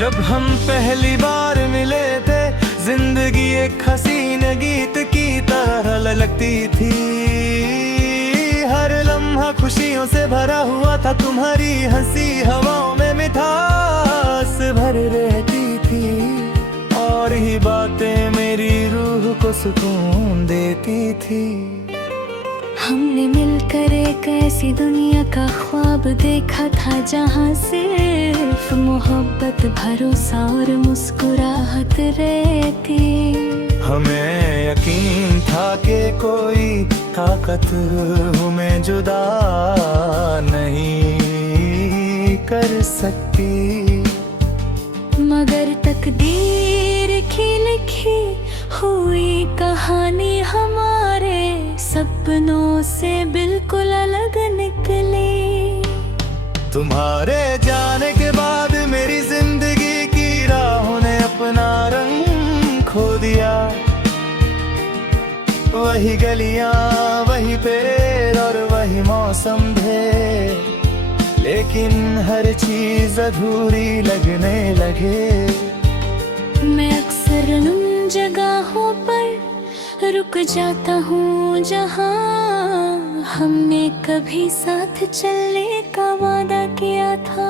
जब हम पहली बार मिले थे, जिंदगी एक हसीन गीत की तरह लगती थी। हर लम्हा खुशियों से भरा हुआ था, तुम्हारी हंसी हवाओं में मिठास भर रहती थी। और ही बातें मेरी रूह को सुकून देती थी। हमने मिलकर एक ऐसी दुनिया का ख्वाब देखा था, जहाँ सिर्फ मोहब्बत, भरोसा और मुस्कुराहट रहती। हमें यकीन था कि कोई ताकत हमें जुदा नहीं कर सकती। मगर तकदीर की लिखी हुई कहानी हमारे सपनों से बिल्कुल अलग निकली। तुम्हारे जाने के बाद मेरी जिंदगी की राहों ने अपना रंग खो दिया। वही गलियां, वही पेड़ और वही मौसम थे, लेकिन हर चीज अधूरी लगने लगे। मैं अक्सर उन जगहों पर रुक जाता हूँ, जहाँ हमने कभी साथ चलने का वादा किया था।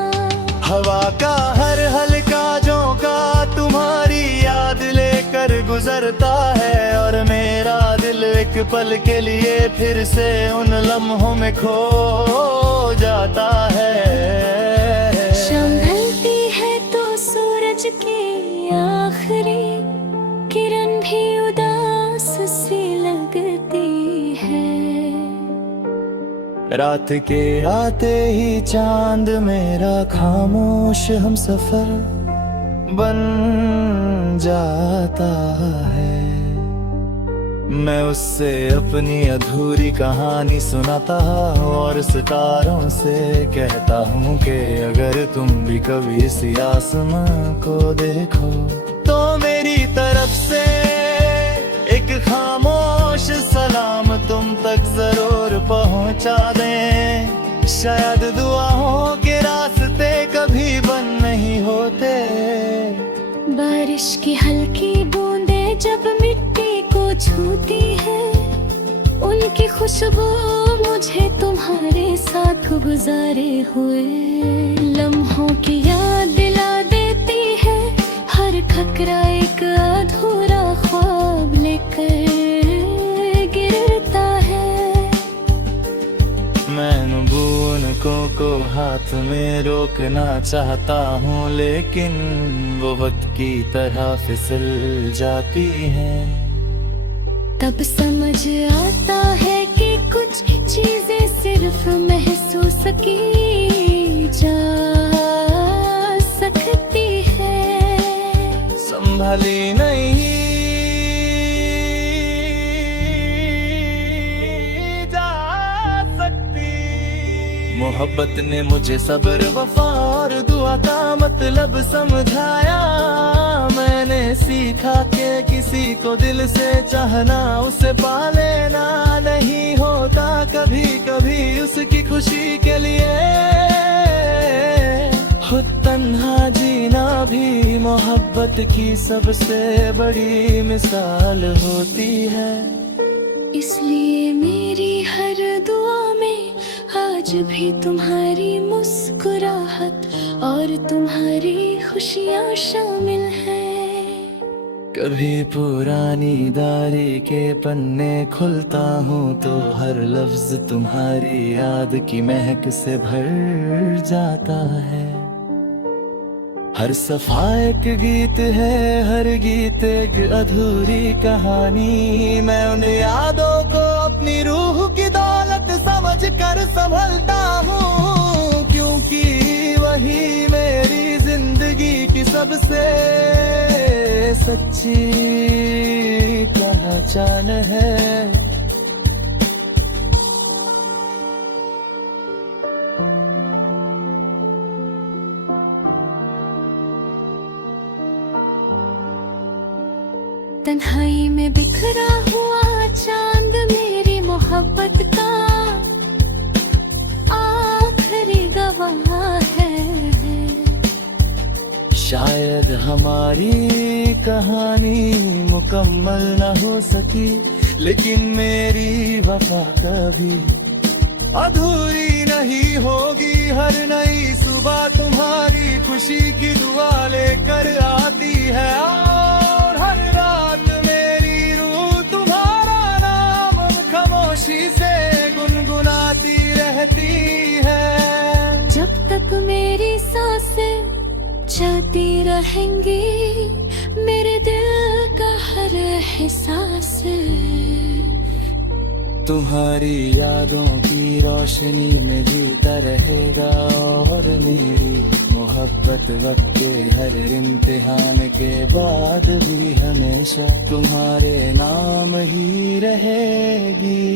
हवा का हर हल्का झोंका तुम्हारी याद लेकर गुजरता है, और मेरा दिल एक पल के लिए फिर से उन लम्हों में खो जाता है। शाम ढलती है तो सूरज की आखिरी किरण भी उदास सी लगती है। रात के आते ही चांद मेरा खामोश हम सफर बन जाता है। मैं उससे अपनी अधूरी कहानी सुनाता हूँ और सितारों से कहता हूँ कि अगर तुम भी कभी इस आसमां को देखो, तो मेरी तरफ से एक खामोश सलाम तुम तक जरूर पहुँचा दें। शायद दुआओं के रास्ते कभी बंद नहीं होते। बारिश की हल्की बूंदें जब मिट्टी को छूती है, उनकी खुशबू मुझे तुम्हारे साथ गुजारे हुए लम्हों की याद दिला देती है। हर खकरा एक अधूरा ख्वाब लेकर गिरता है। मैं बूंदों को हाथ में रोकना चाहता हूँ, लेकिन वो वक्त की तरह फिसल जाती हैं। तब समझ आता है कि कुछ चीजें सिर्फ महसूस की जा सकती है, संभली नहीं जा सकती। मोहब्बत ने मुझे सब्र, वफा और दुआ का मतलब समझाया। मैंने सीखा कि किसी को दिल से चाहना, उसे पा लेना नहीं होता। कभी कभी उसकी खुशी के लिए खुद तन्हा जीना भी मोहब्बत की सबसे बड़ी मिसाल होती है। इसलिए मेरी हर दुआ में आज भी तुम्हारी मुस्कुराहट और तुम्हारी खुशियाँ शामिल हैं। कभी पुरानी डायरी के पन्ने खुलता हूँ तो हर लफ्ज तुम्हारी याद की महक से भर जाता है। हर सफा एक गीत है, हर गीत एक अधूरी कहानी। मैं उन यादों को अपनी रूह की दौलत समझ कर संभलता हूँ, क्योंकि वही मेरी जिंदगी की सबसे सच्ची पहचान है। तन्हाई में बिखरा हुआ चांद मेरी मोहब्बत का आखिरी गवाह है। शायद हमारी कहानी मुकम्मल न हो सकी, लेकिन मेरी वफा कभी अधूरी नहीं होगी। हर नई सुबह तुम्हारी खुशी की दुआ लेकर आती है, और हर रात मेरी रूह तुम्हारा नाम खामोशी से गुनगुनाती रहती है। जब तक मेरी सांसें चलती रहेंगी, मेरे दिल का हर एहसास तुम्हारी यादों की रोशनी में जीता रहेगा, और मेरी मोहब्बत वक्त के हर इम्तिहान के बाद भी हमेशा तुम्हारे नाम ही रहेगी।